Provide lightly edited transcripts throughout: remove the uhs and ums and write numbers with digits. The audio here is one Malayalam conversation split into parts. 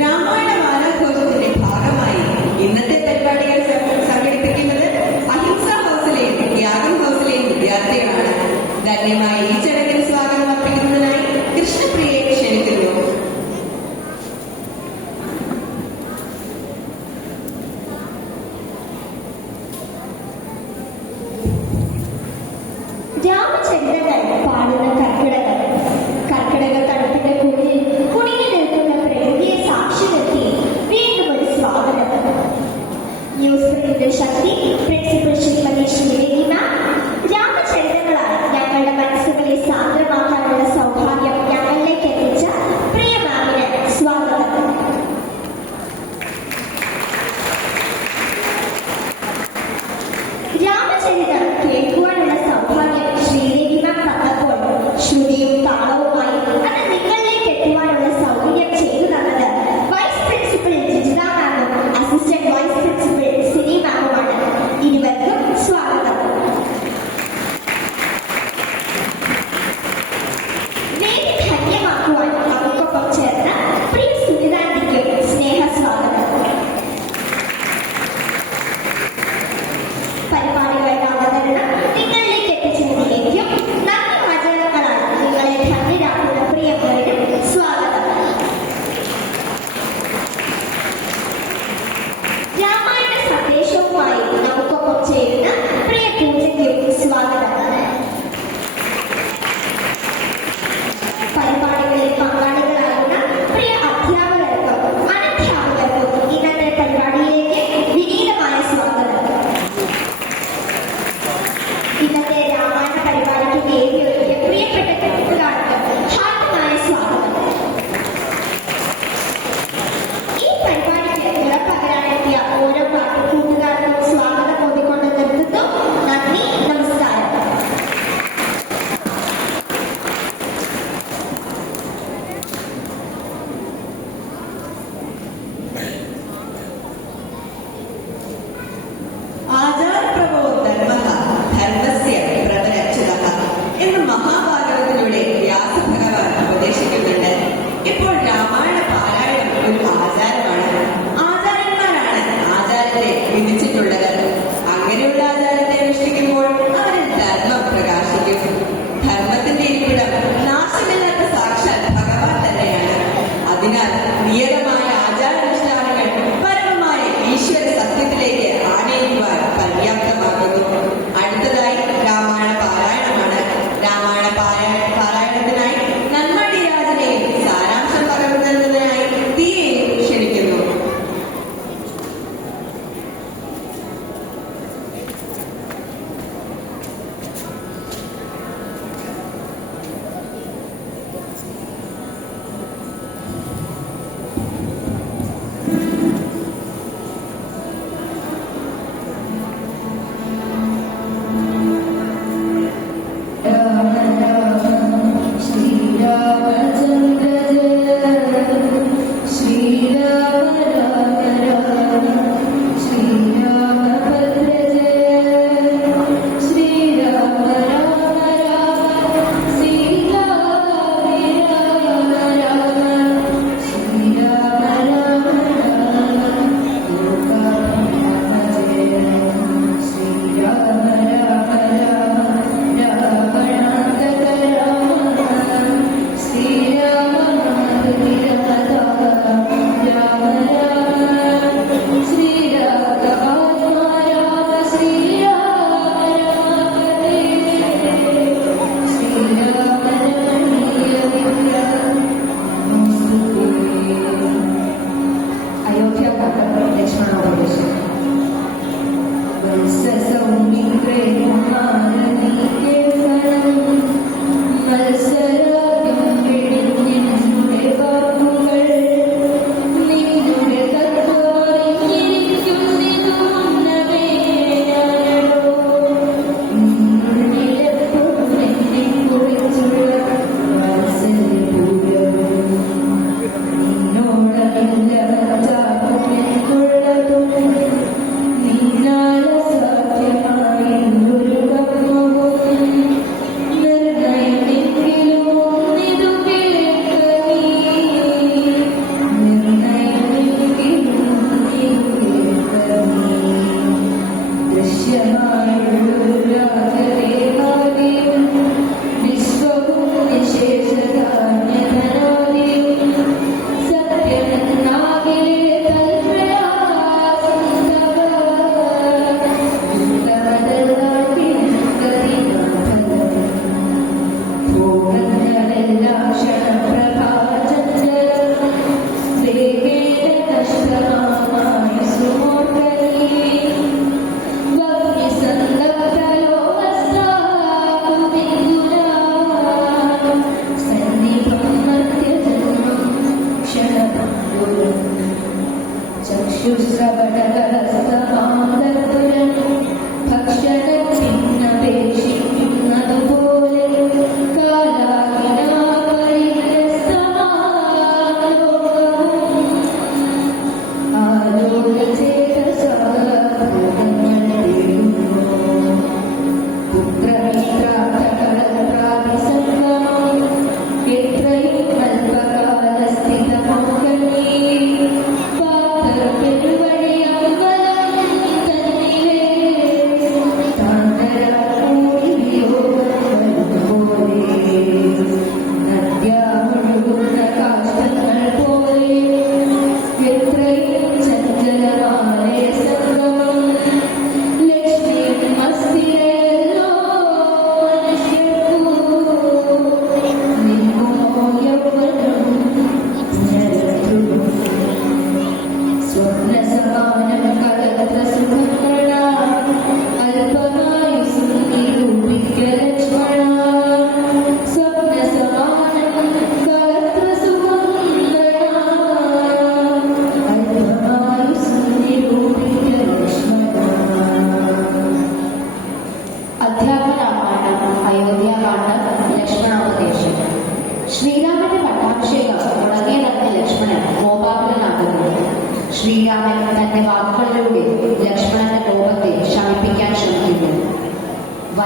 രാമായണ വാരാഘോഷത്തിന്റെ ഭാഗമായി ഇന്നത്തെ പരിപാടികൾ സംഘടിപ്പിക്കുന്നത് അഹിംസ ഹൗസിലെയും യാഗം ഹൗസിലെയും വിദ്യാർത്ഥികളാണ്. ധന്യമായ ഈ ചടങ്ങിൽ സ്വാഗതം അർപ്പിക്കുന്നതിനായി കൃഷ്ണപ്രിയയെ ക്ഷണിക്കുന്നു. രാമചരിതങ്ങൾ പാടുന്ന കർക്കിടക തണുപ്പിന്റെ കൂടിൽ കുടുങ്ങി നിൽക്കുന്ന പ്രകൃതിയെ സാക്ഷി നിർത്തി വീണ്ടും ഒരു സ്വാഗതം. ന്യൂസ് പ്രിന്റിന്റെ ശക്തി പ്രിൻസിപ്പൽ ശ്രീമതി ശ്രീദേവി മാം. രാമചരിതങ്ങളാൽ ഞങ്ങളുടെ മനസ്സുകളെ സാന്ദ്രമാക്കാനുള്ള സൗഭാഗ്യം ഞങ്ങളിലേക്ക് എത്തിച്ച പ്രിയ മാമിന് സ്വാഗതം. രാമചരിതം കേൾക്കുവാനുള്ള സൗഭാഗ്യം ശ്രീദേവി മാം തന്നപ്പോൾ ശ്രുതിയും താളവുമായി അത് നിങ്ങളിലേക്ക് എത്തുവാനുള്ള സൗകര്യം ചെയ്തു തന്നത് വൈസ് പ്രിൻസിപ്പൽ ജിജിത മാമും അസിസ്റ്റന്റ് വൈസ് പ്രിൻസിപ്പൽ സിനി മാമുമാണ്. ഇരുവർക്കും സ്വാഗതം. വേദി ധന്യമാക്കുവാൻ നമുക്കൊപ്പം ചേർന്ന പ്രിയ സുനിതാന്റിക്കും സ്നേഹസ്വാഗതം. പരിപാടികളുടെ അവതരണം നിങ്ങളിലേക്ക് എത്തിച്ചതിലേക്കും നന്ദി വചനങ്ങളാൽ നിങ്ങളെ ധന്യരാക്കുന്ന പ്രിയപ്പെട്ടവരും സ്വാഗതം. രാമായണ സന്ദേശവുമായി നമുക്കൊപ്പം ചേരുന്ന പ്രിയ പൂജയ്ക്കും സ്വാഗതം. പരിപാടികളിൽ പങ്കാളികളാകുന്ന പ്രിയ അധ്യാപകർക്കും അനധ്യാപകർക്കും ഇന്നത്തെ പരിപാടിയിലേക്ക് വിനീതമായ സ്വാഗതം. ഇന്നത്തെ രാമായണ പരിപാടിക്ക് വേദി ഒരുക്കിയ പ്രിയപ്പെട്ട കൂട്ടുകാർക്ക് ഹാർദമായ സ്വാഗതം. ഈ പരിപാടിക്ക് നിറപ്പകരാനെത്തിയ ഓരോ കൂട്ടുകാർക്കും സ്വാഗതം ഓതിക്കൊണ്ട് നിർത്തുന്നു. നന്ദി, നമസ്കാരം. ആചാരപ്രഭോ ധർമ്മഃ ധർമ്മസ്യ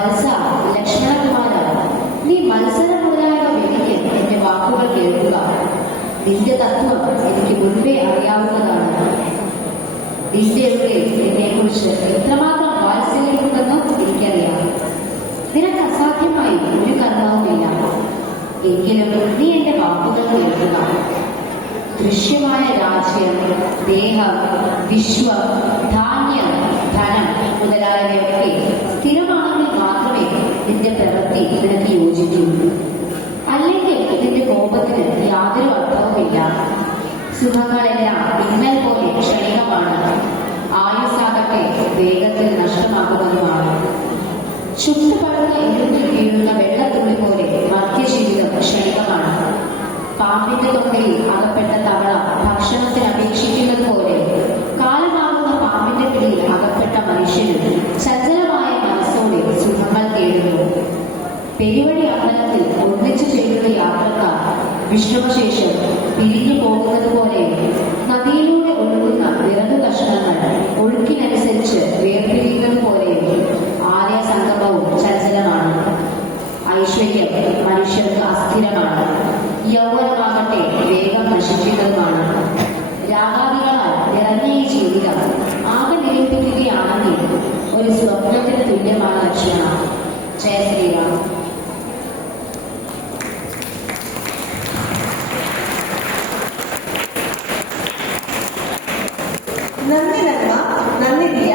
വത്സ, ലക്ഷ്മണകുമാര, നീ മത്സരം മുതലായ വേദിക്ക് എന്റെ വാക്കുകൾ കേൾക്കുക. നിന്റെ തത്വം എനിക്ക് മുൻപേ അറിയാവുന്നതാണ്. നിന്റെയുടെ എന്നെ കുറിച്ച് എത്രമാത്രം വാത്സല്യമുണ്ടെന്നും എനിക്കറിയാം. നിനക്ക് അസാധ്യമായി ഒരു കർമ്മവുമില്ല. എങ്കിലും നീ എന്റെ വാക്കുകൾ കേൾക്കുക. ദൃശ്യമായ രാജ്യം, ദേഹം, വിശ്വം, ധാന്യം, ധനം മുതലായവയൊക്കെ സ്ഥിരമാണെങ്കിൽ മാത്രമേ നിന്റെ പ്രവൃത്തി നിനക്ക് യോജിക്കൂ. അല്ലെങ്കിൽ നിന്റെ കോപത്തിന് യാതൊരു അർത്ഥവുമില്ല. സുഖങ്ങളെല്ലാം മിന്നൽ പോലെ ക്ഷണികമാണ്. ആയുസ്സാകട്ടെ വേഗത്തിൽ നഷ്ടമാകുന്നതുമാണ്. ചുട്ടുപടർന്ന് ഇരുന്നിൽ വീഴുന്ന വെള്ളത്തുള്ളി പോലെ മധ്യജീവിതം ക്ഷണികമാണ്. പാമ്പിന്റെ തൊണ്ടയിൽ അകപ്പെട്ട തവള ഭക്ഷണത്തിന് അപേക്ഷിക്കുന്നത് പോലെ കാലമാകുന്ന പാമ്പിന്റെ പിടിയിൽ അകപ്പെട്ട മനുഷ്യന് ചഞ്ചലമായ മനസ്സോടെ സുഖങ്ങൾ തേടുന്നു. പെരുവഴി അമ്പലത്തിൽ ഒന്നിച്ചു ചേരുന്ന യാത്രക്കാർ വിശ്രമശേഷം പിരിഞ്ഞു പോകുന്നത് പോലെ നദിയിലൂടെ ഒഴുകുന്ന വിറകു കഷ്ണങ്ങൾ ഒഴുക്കിനനുസരിച്ച് വേർപിരിയുന്നത് പോലെ ആര്യ സംഗമവും ചഞ്ചലമാണ്. ഐശ്വര്യം മനുഷ്യർക്ക് അസ്ഥിരമാണ്. യൗവനമാകട്ടെ വേഗം നശിക്കുന്നതുമാണ്. രാഗാദികളാൽ നിറഞ്ഞ ഈ ജീവിതം ആകെ നിരൂപിക്കുകയാണെങ്കിൽ ഒരു സ്വപ്നത്തിന് തുല്യമാണ് ലക്ഷ്മണ. ജയ ശ്രീറാം. നന്ദി നന്മ, നന്ദി ദിയ.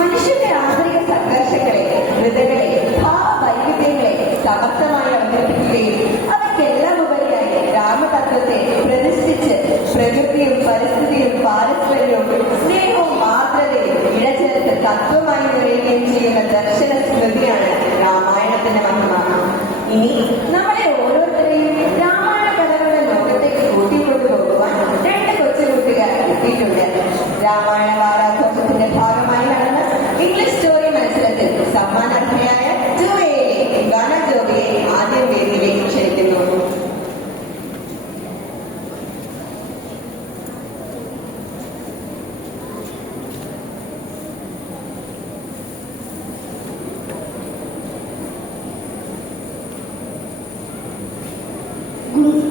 മനുഷ്യന്റെ ആന്തരിക സംഘർഷങ്ങളെ, ഹൃദയങ്ങളെ, ഭാവവൈവിധ്യങ്ങളെ സമർത്ഥമായി അവതരിപ്പിക്കുകയും അവയ്ക്കെല്ലാം ഉപരിയായി രാമതത്വത്തെ പ്രതിഷ്ഠിച്ച് പ്രകൃതിയും പരിസ്ഥിതിയും പാരസ്പര്യവും സ്നേഹവും മാതൃകയും ഇഴചേർത്ത് തത്വമായി നിറയുകയും ചെയ്യുന്ന ദർശന സ്മൃതിയാണ് രാമായണത്തിന്റെ മഹിമ. ഇനി നമ്മളെ ഓരോരുത്തരെയും രാമായണ കഥകളുടെ ലോകത്തേക്ക് കൂട്ടിക്കൊണ്ടുപോകുവാൻ രണ്ട് കൊച്ചുകുട്ടികൾ എത്തിയിട്ടുണ്ട്. രാമായണ വാരാഘോഷത്തിന്റെ ഭാഗമായി നടന്ന ഇംഗ്ലീഷ് സ്റ്റോറി മത്സരത്തിൽ സമ്മാനാർഹയായ 2A ഗാന ജോബിയെ ആദ്യം വേദിയിലേക്ക് ക്ഷണിക്കുന്നു.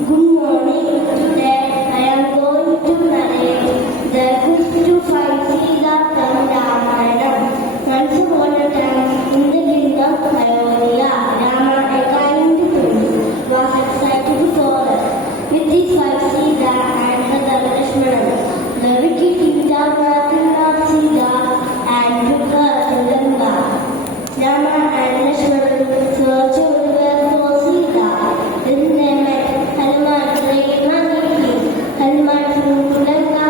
Good morning. Today I am going to narrate the quest to find Sita from Ramayana. Once upon a time, in the kingdom of Ayodhya, Rama, a kind prince, was excited to forest with his wife Sita and her brother Lakshmana. The wicked king Rama kidnapped Sita and took her to Lanka. Rama and Lakshmana searched everywhere for Sita. Then they met Hanuman, great mighty king. Hanuman flew to Lanka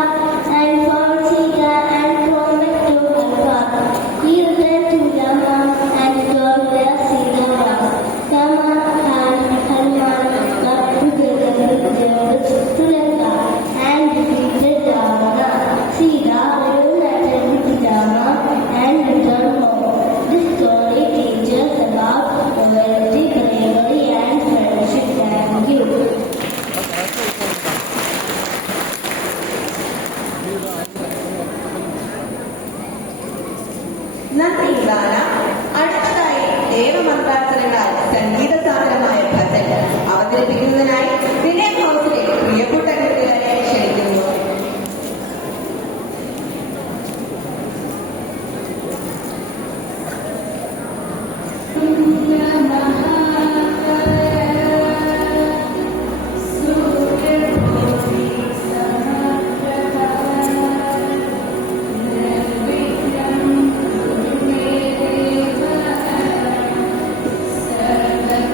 and found Sita and brought back to her father. He returned to Rama and told where Sita was. Rama and Hanuman got together with their troops to Lanka and defeated Ravana. Sita reunited with Rama and returned home. This story teaches about loyalty, bravery, and friendship. Thank you. നന്ദി ഗാന. അടുത്തതായി ദേവമന്ത്രാർച്ചനകളാൽ സംഗീത സാധനമായ ഭജൻ അവതരിപ്പിക്കുന്നതിനായി വിനയ് ഹൗസിലെ പ്രിയപ്പെട്ട കൂട്ടുകാരെ ക്ഷണിക്കുന്നു. Sarva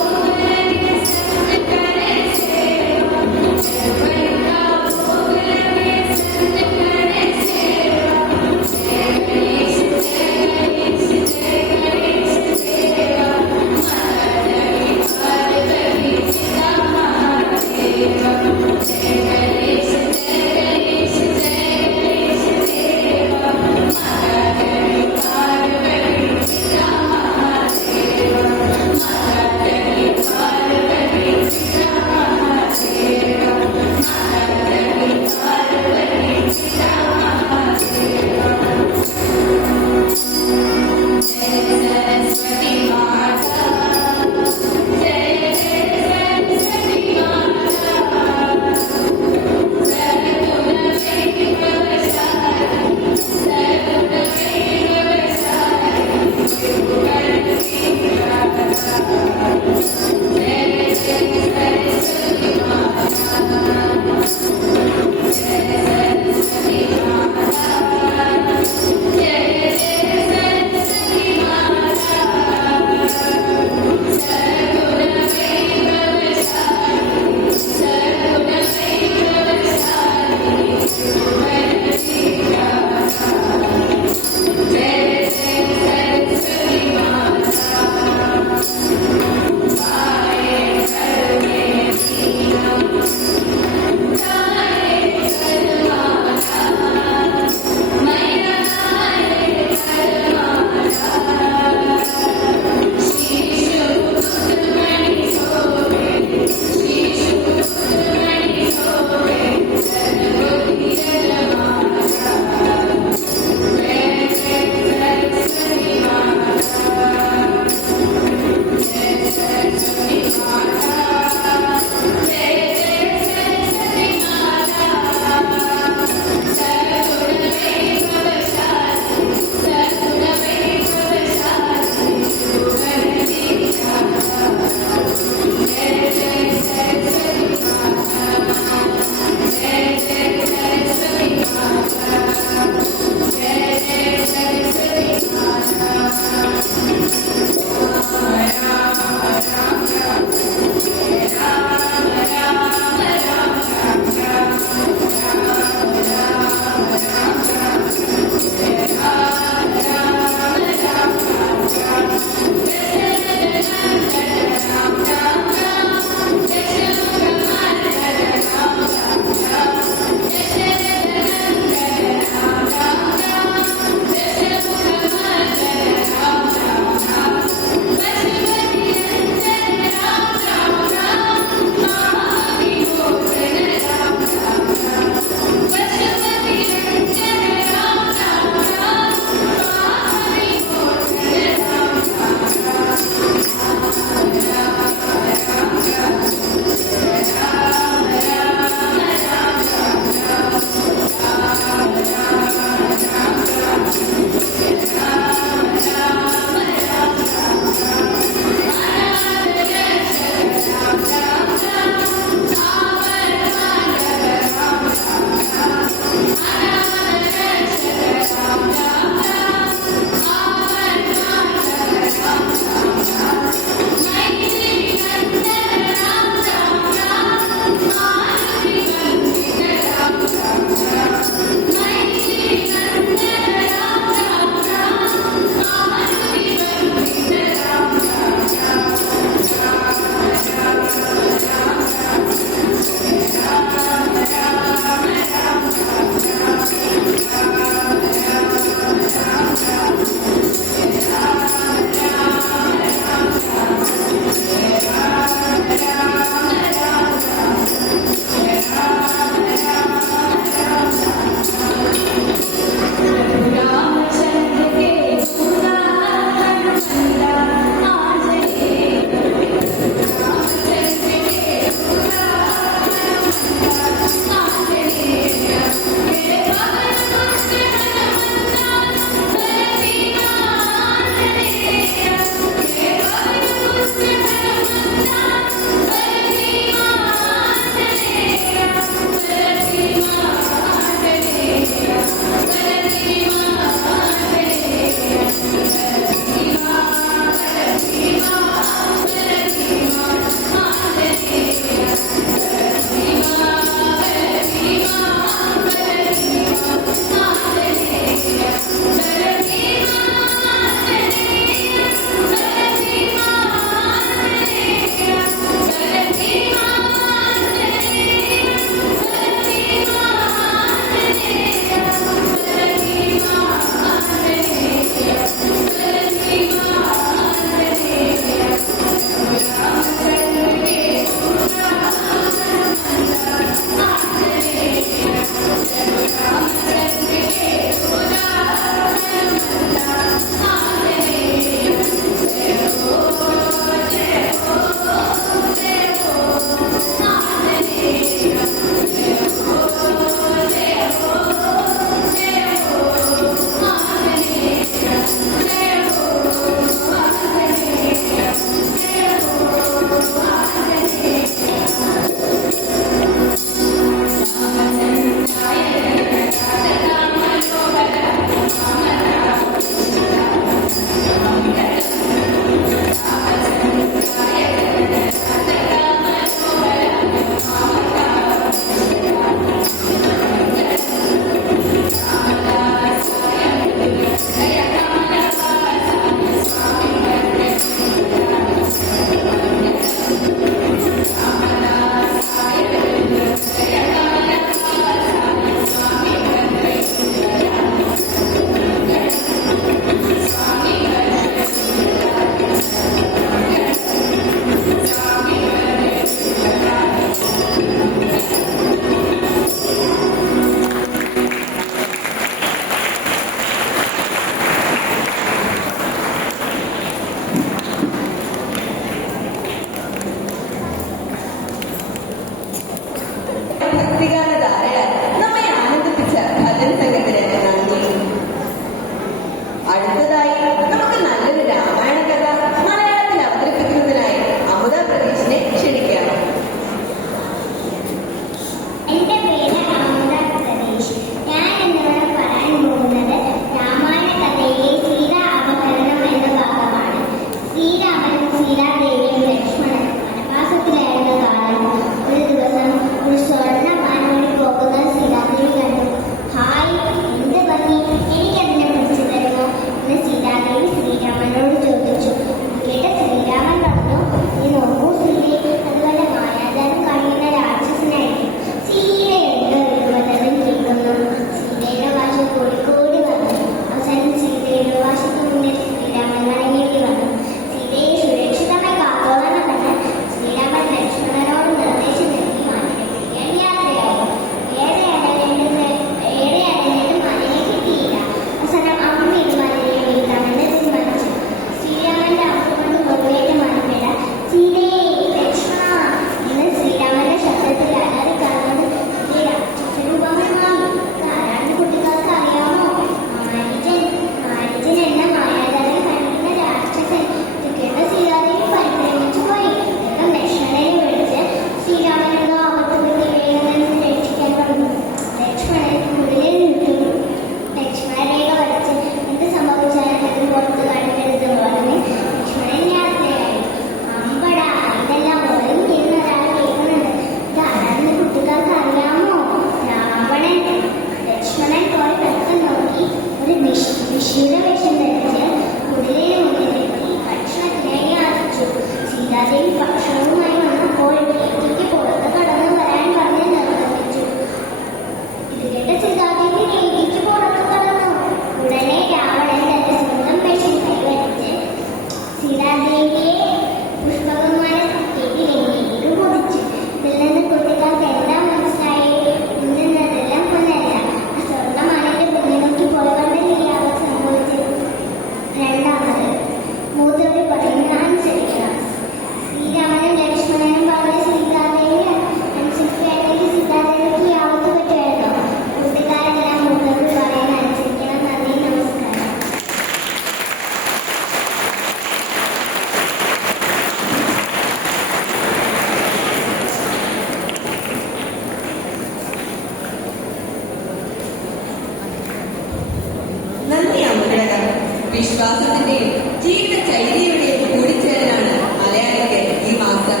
വിശ്വാസത്തിന്റെയും ജീവിത ചൈതന്യയുടെയും കൂടിച്ചേരലാണ് മലയാളിക്ക് ഈ മാസം.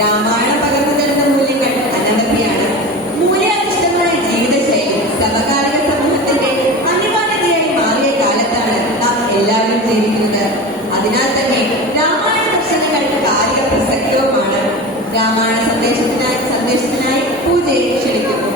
രാമായണം പകർന്നു തരുന്ന മൂല്യങ്ങൾ അനവധിയാണ്. മൂല്യാധിഷ്ഠിതമായ ജീവിതശൈലി സമകാലിക സമൂഹത്തിന്റെ അനിവാര്യതയായി മാറിയ കാലത്താണ് നാം എല്ലാവരും ജീവിക്കുന്നത്. അതിനാൽ തന്നെ രാമായണ ദർശനങ്ങൾ കാലിക പ്രസക്തവുമാണ്. രാമായണ സന്ദേശത്തിനായി പൂജയെ ക്ഷണിക്കുന്നു.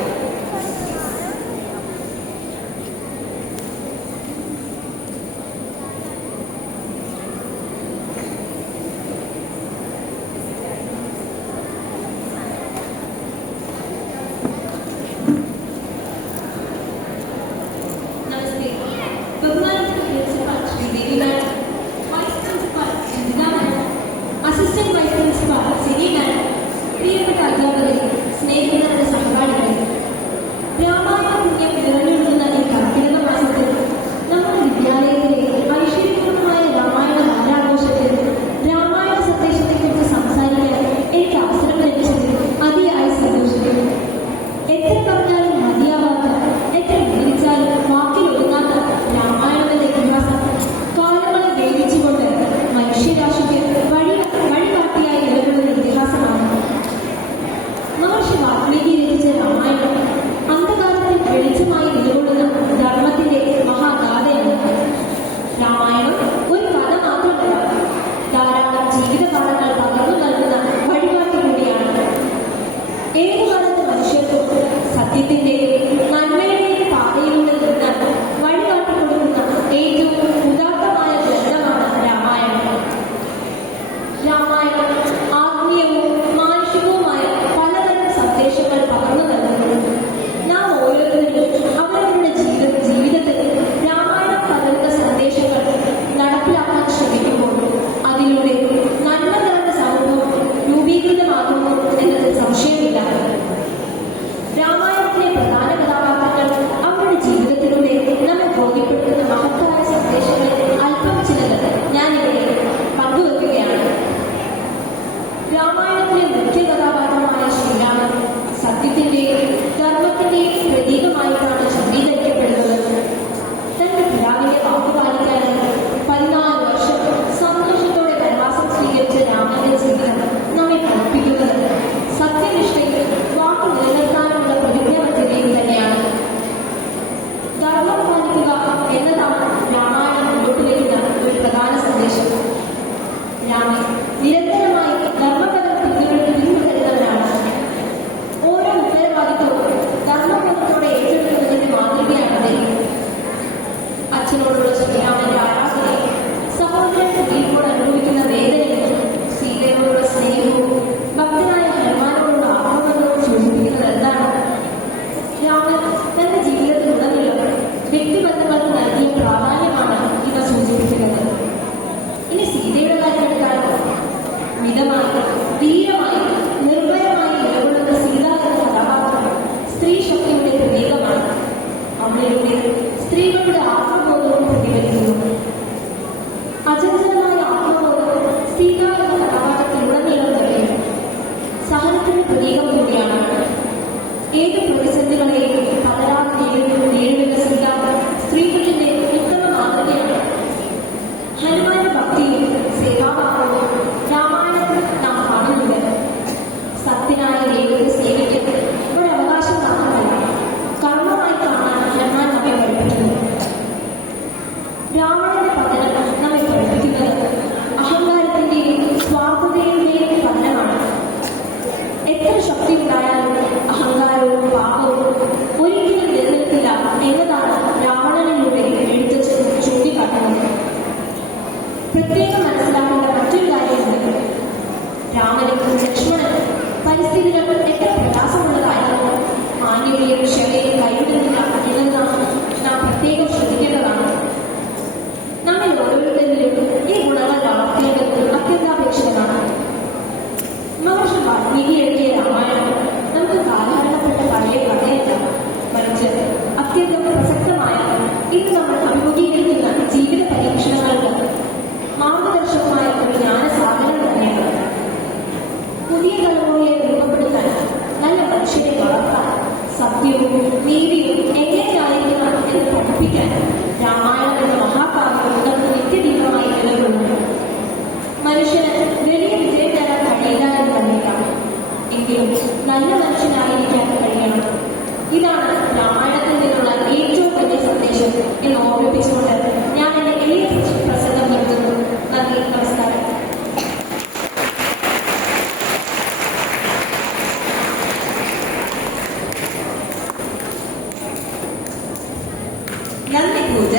നന്ദി പൂജ.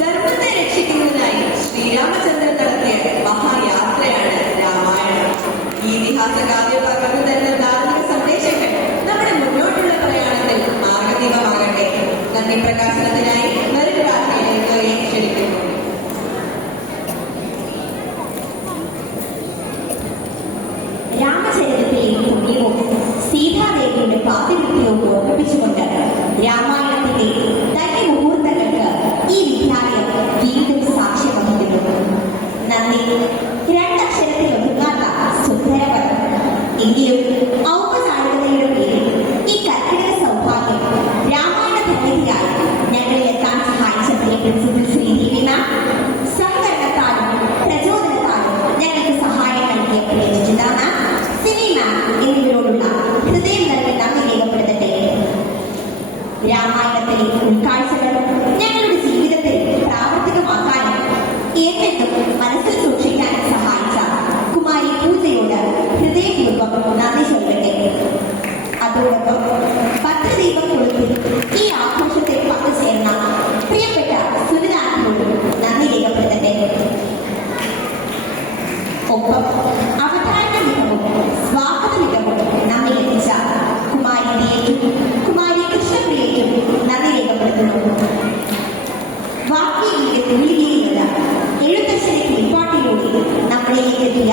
ധർമ്മത്തെ രക്ഷിക്കുന്നതിനായി ശ്രീരാമചന്ദ്രൻ നടത്തിയ മഹായാത്രയാണ് രാമായണം. ഈ ഇതിഹാസ കാവ്യം പകർന്നു തരുന്ന ധാർമ്മിക സന്ദേശങ്ങൾ നമ്മുടെ മുന്നോട്ടുള്ള പ്രയാണത്തിൽ മാർഗദീപമാകട്ടെ. നന്ദി പ്രകാശനത്തിനായി വരും പ്രാർത്ഥനയെ ക്ഷണിക്കുന്നു. രാമചരിതത്തിലെ പുണ്യവും സീതാദേവിയുടെ പാതിവൃത്യവും ഓർമ്മിപ്പിച്ചുകൊണ്ട് രാമായണത്തിന്റെ ധന്യമുഹൂർത്തങ്ങൾക്ക് ഈ വിദ്യാലയം വീണ്ടും സാക്ഷ്യം വഹിക്കുന്നു. നന്ദി രണ്ടക്ഷരത്തിൽ ഒതുങ്ങാത്ത സുന്ദരപദം. എങ്കിലും ഔപചാരികതയുടെ പേരിൽ ഈ കർക്കിടക സൗഭാഗ്യം രാമായണ ധന്യതയായി ഞങ്ങളിൽ എത്താൻ സഹായിച്ച പ്രിയ പ്രിൻസിപ്പൽ ശ്രീദേവി മാം, സഹകരണത്താലും പ്രചോദനത്താലും ഞങ്ങൾക്ക് സഹായം നൽകിയ പ്രിയ ജിജിത മാം, സിനി മാം എന്നിവരോടുള്ള ഹൃദയം നൽകി നന്ദി രേഖപ്പെടുത്തട്ടെ. രാമായണത്തിലെ ഉൾക്കാഴ്ചകൾ ഞങ്ങളുടെ ജീവിതത്തിൽ പ്രാവർത്തികമാക്കാനും എന്നെന്നും മനസ്സിൽ സൂക്ഷിക്കാനും സഹായിച്ച കുമാരി പൂജയോട് ഹൃദയപൂർവ്വം നന്ദി ചൊല്ലട്ടെ. അതോടൊപ്പം ഭദ്രദീപം കൊളുത്തി ഈ ആഘോഷത്തിൽ പങ്കുചേർന്ന പ്രിയപ്പെട്ട സുനിതാനോടും നന്ദി രേഖപ്പെടുത്തട്ടെ. ഒപ്പം അവതാരണ മികവും സ്വാഗത മികവും നമ്മെ ലഭിച്ച കുമാരി ദേവിക്കും കുമാരി കൃഷ്ണപ്രിയയ്ക്കും നന്ദി രേഖപ്പെടുത്തുന്നു. വാക്യങ്ങളുടെ തുള്ളികയിലുള്ള എഴുത്തച്ഛനെ കിളിപ്പാട്ടിലൂടെ നമ്മളിലേക്ക് എത്തിയ